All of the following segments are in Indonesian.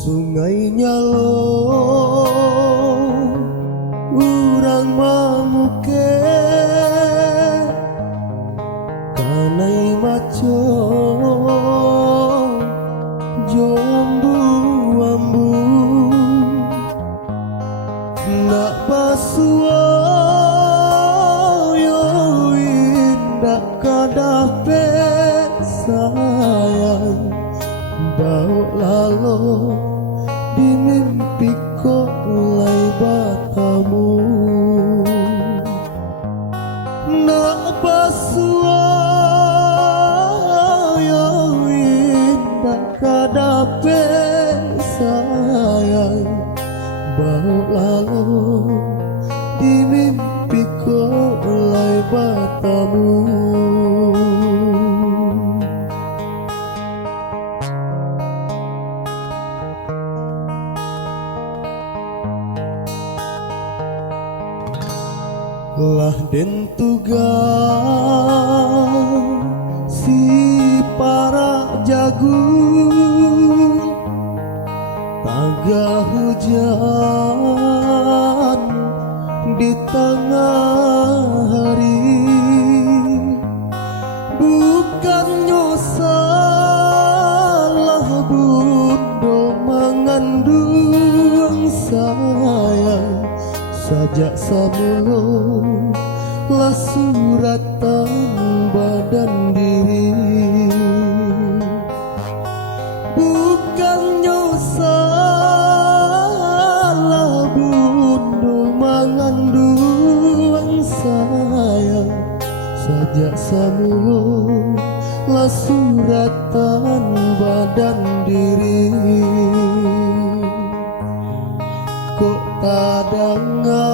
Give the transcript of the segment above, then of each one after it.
Sungai nyalo urang mamuke kanai maco jombu ambu nak pasua yo indak kadape sayang bau lalo di mimpiku mulai batamu nak pasua yo indah kadape sayang bau lalu di mimpiku mulai batamu. Lah den tugas si para jagung taga hujan di tengah hari bukannya salah bundo mengandung sayang sajak sabulung lah suratan badan diri bukannya salah bundo mengandung sayang sajak sabulung lah suratan badan diri kok tadangan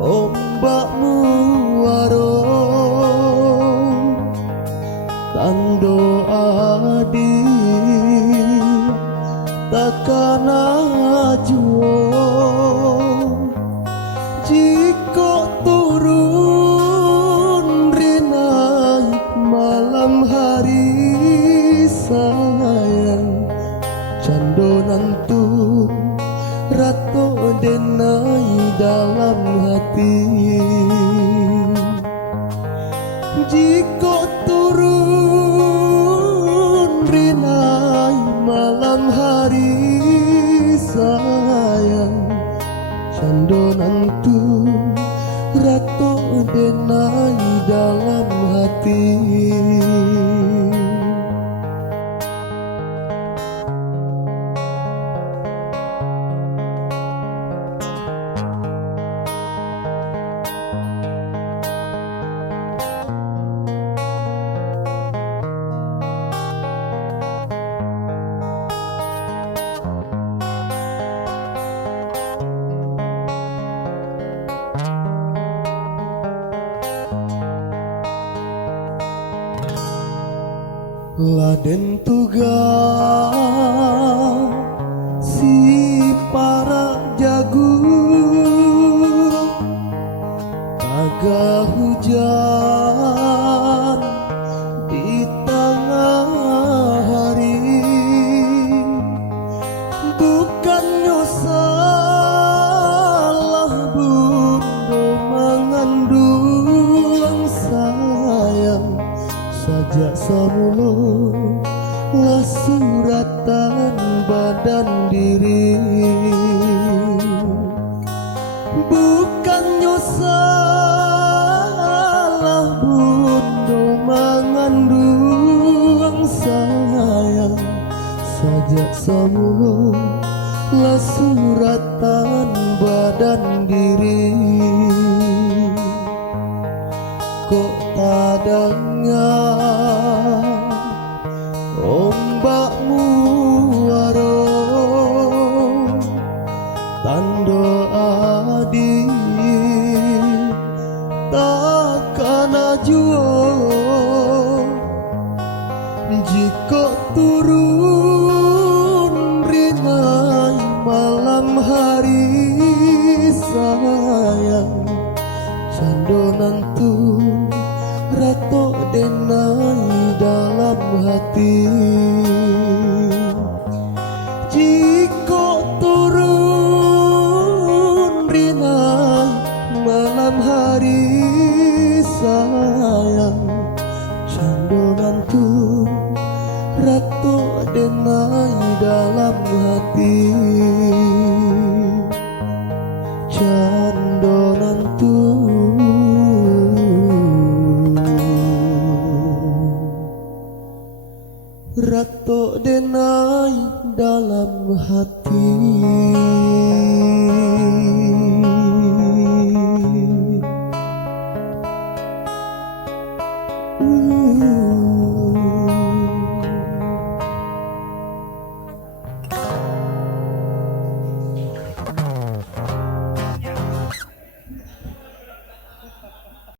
ombakmu warung tando adi takkan ajuo jika turun rinai malam hari sayang cando nantun rato denai dalam hati jika turun rinai malam hari sayang cando nantun rato denai dalam hati. Laden tugas si para jagung taga hujan di tengah hari bukannya salah bundo mengandung sayang sajak semula lah suratan badan diri bukannya salah bundo mengandung sayang sajak semula lah suratan badan diri kok tadangan juo jika turun rinai malam hari sayang candonan tu rato denai dalam hati jika turun rinai malam hari sayang candonan tu rato denai dalam hati candonan tu rato denai dalam hati.